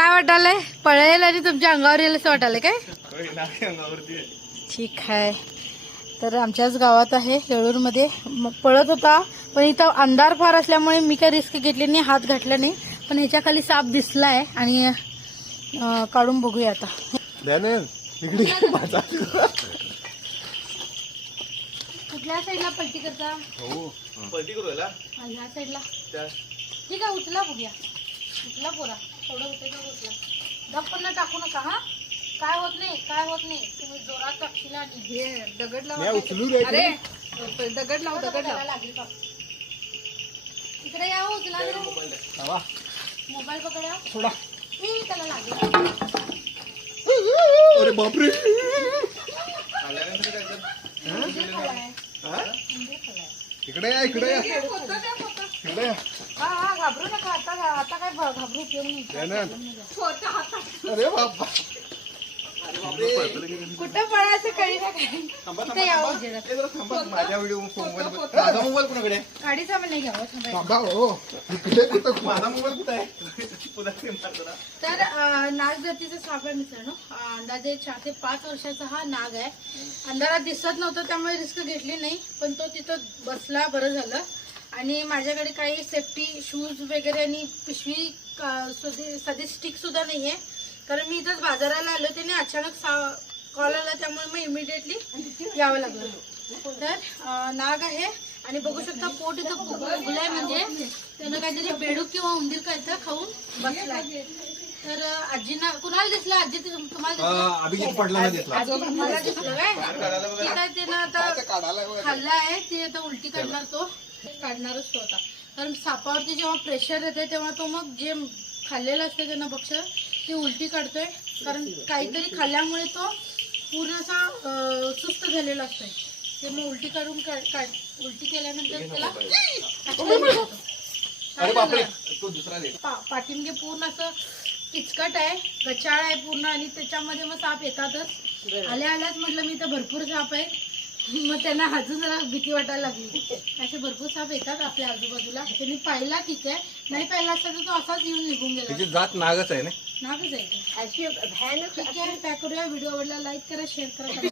काय वाटायलंय? पळेल आणि तुमच्या अंगावर येईल असं वाटायलंय काय? ठीक आहे. तर आमच्याच गावात आहे येळूरमध्ये पळत होता, पण इथं अंधार फार असल्यामुळे मी काही रिस्क घेतली नाही, हात घातला नाही. पण ह्याच्या खाली साप दिसलाय आणि काढून बघूया आता. कुठल्या साईडला पलटी करता? पलटी करू याला ह्या साईडला. ठीक आहे, उचला बघूया. उचला पोरा, थोडं होते का उचला. दप्पन टाकू नका. हा, काय होत नाही, काय होत नाही. तुम्ही जोरात टाकशील आणि हे दगड लावा. अरे दगड लाव, दगड लाव. लागली का इकडे या, उचला. मोबाईल पकडा थोडा. त्याला लागेल. अरे बापरे. इकडे या, इकडे या, इकडे या. हा घाबरू नका. आता काय घाबरू उपयोग नाही. अरे बाबा, कुठं पळायचं काही ना काही. माझ्या व्हिडिओ माझा मोबाईल कोणाकडे? गाडीचा पण नाही घ्यावं. माझा मोबाईल कुठे आहे? तर नाग जातीचा साप आहे मित्रांनो. अंदाजे 4 ते 5 वर्षाचा हा नाग आहे. अंधारात दिसत नव्हतं त्यामुळे रिस्क घेतली नाही, पण तो तिथं बसला, बरं झालं. आणि माझ्याकडे काही सेफ्टी शूज वगैरे आणि पिशवी साधी स्टिक सुद्धा नाहीये, कारण मी इथंच बाजाराला आलो. त्याने अचानक कॉल आला, त्यामुळे मग इमिडिएटली यावं लागलं. तर नाग आहे आणि बघू शकता पोट इथं फुगलंय, म्हणजे त्यानं काहीतरी बेडूक किंवा उंदीर काहीतरी खाऊन बसलाय. तर आजींना कुणाला दिसलं? आजी तुम्हाला अभिजित पडला दिसला. मला दिसलं काय? ठीक आहे, त्यानं आता खाल्लं आहे, ते आता उलटी काढणार. तो काढणारच तो आता, कारण सापावरती जेव्हा प्रेशर येते तेव्हा तो मग जे खाल्लेलं असतं त्यांना भक्ष ते उलटी काढतोय, कारण काहीतरी खाल्ल्यामुळे तो पूर्ण असा सुस्त झालेला असतोय. ते मग उलटी काढून उलटी केल्यानंतर त्याला पाठींगे पूर्ण असं किचकट आहे, गचाळ आहे पूर्ण, आणि त्याच्यामध्ये मग साप येतातच. आल्याच म्हटलं मी तर भरपूर साप आहे, मग त्यांना अजून जरा भीती वाटायला लागली. असे भरपूर साप येतात आपल्या आजूबाजूला. त्यांनी पाहिला ठीक आहे, नाही पाहिला असता तर तो असाच येऊन निघून गेला. त्याची जात नागच आहे ना. नागच आहे. ठीक आहे, त्या करूया. व्हिडिओ आवडला लाईक करा, शेअर करा.